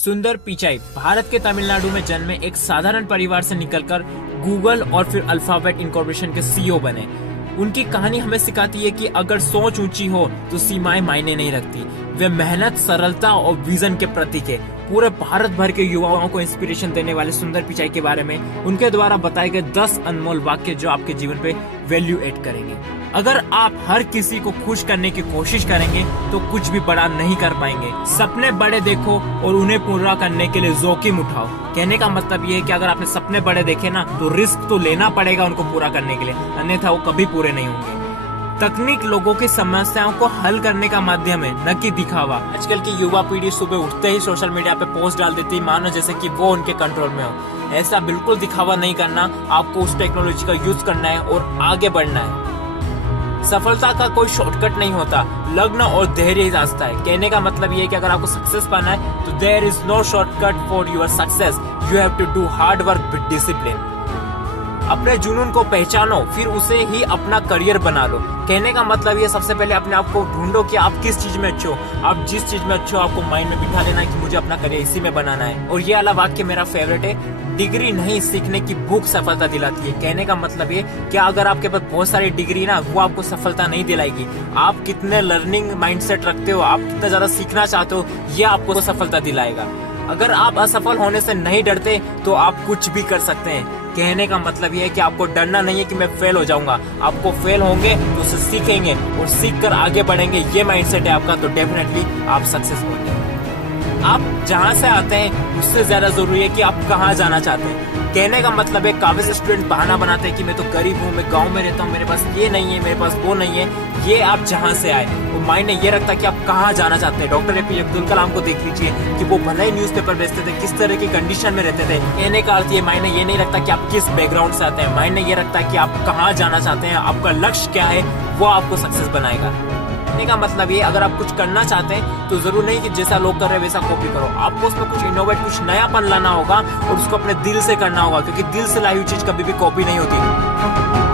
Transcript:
सुंदर पिचाई भारत के तमिलनाडु में जन्मे एक साधारण परिवार से निकलकर गूगल और फिर अल्फाबेट इनकॉर्पोरेशन के सीईओ बने। उनकी कहानी हमें सिखाती है कि अगर सोच ऊंची हो तो सीमाएं मायने नहीं रखती। वे मेहनत, सरलता और विजन के प्रतीक है। पूरे भारत भर के युवाओं को इंस्पिरेशन देने वाले सुंदर पिचाई के बारे में उनके द्वारा बताए गए 10 अनमोल वाक्य जो आपके जीवन पे वैल्यू एड करेंगे। अगर आप हर किसी को खुश करने की कोशिश करेंगे तो कुछ भी बड़ा नहीं कर पाएंगे। सपने बड़े देखो और उन्हें पूरा करने के लिए जोखिम उठाओ। कहने का मतलब ये है कि अगर आपने सपने बड़े देखे ना तो रिस्क तो लेना पड़ेगा उनको पूरा करने के लिए, अन्यथा वो कभी पूरे नहीं होंगे। तकनीक लोगों की समस्याओं को हल करने का माध्यम है, न कि दिखावा। आजकल की युवा पीढ़ी सुबह उठते ही सोशल मीडिया पे पोस्ट डाल देती है, मानो जैसे कि वो उनके कंट्रोल में हो। ऐसा बिल्कुल दिखावा नहीं करना, आपको उस टेक्नोलॉजी का यूज करना है और आगे बढ़ना है। सफलता का कोई शॉर्टकट नहीं होता, लग्न और धैर्य ही रास्ता है। कहने का मतलब ये है कि अगर आपको सक्सेस पाना है तो there is no shortcut for your success, you have to do hard work with discipline. अपने जुनून को पहचानो, फिर उसे ही अपना करियर बना लो। कहने का मतलब ये सबसे पहले अपने आप को ढूंढो कि आप किस चीज में अच्छे हो। आप जिस चीज में अच्छे हो आपको माइंड में बिठा लेना है कि मुझे अपना करियर इसी में बनाना है। और ये वाला वाक्य मेरा फेवरेट है, डिग्री नहीं सीखने की भूख सफलता दिलाती है। कहने का मतलब ये कि अगर आपके पास बहुत सारी डिग्री ना, वो आपको सफलता नहीं दिलाएगी। आप कितने लर्निंग माइंडसेट रखते हो, आप कितना ज्यादा सीखना चाहते हो, ये आपको सफलता दिलाएगा। अगर आप असफल होने से नहीं डरते तो आप कुछ भी कर सकते हैं। कहने का मतलब ये है कि आपको डरना नहीं है कि मैं फेल हो जाऊंगा। आपको फेल होंगे तो उससे सीखेंगे और सीख कर आगे बढ़ेंगे। ये माइंडसेट है आपका तो डेफिनेटली आप सक्सेस होंगे। आप जहाँ से आते हैं उससे ज्यादा जरूरी है कि आप कहाँ जाना चाहते हैं। कहने का मतलब है काफी से स्टूडेंट बहाना बनाते हैं कि मैं तो गरीब हूँ, मैं गांव में रहता हूँ, मेरे पास ये नहीं है, मेरे पास वो नहीं है। ये आप जहाँ से आए वो मायने ये रखता है कि आप कहाँ जाना चाहते हैं। डॉक्टर एपीजे अब्दुल कलाम को देख लीजिए कि वो भले ही न्यूज़पेपर बेचते थे, किस तरह की कंडीशन में रहते थे। कहने का अर्थ ये मायने ये नहीं रखता कि आप किस बैकग्राउंड से आते हैं, मायने ये रखता है कि आप कहाँ जाना चाहते हैं, आपका लक्ष्य क्या है, वो आपको सक्सेस बनाएगा। कहने का मतलब ये अगर आप कुछ करना चाहते हैं तो जरूर नहीं कि जैसा लोग कर रहे हैं वैसा कॉपी करो। आपको उसमें कुछ इनोवेट, कुछ नयापन लाना होगा और उसको अपने दिल से करना होगा, क्योंकि दिल से लाई हुई चीज कभी भी कॉपी नहीं होती।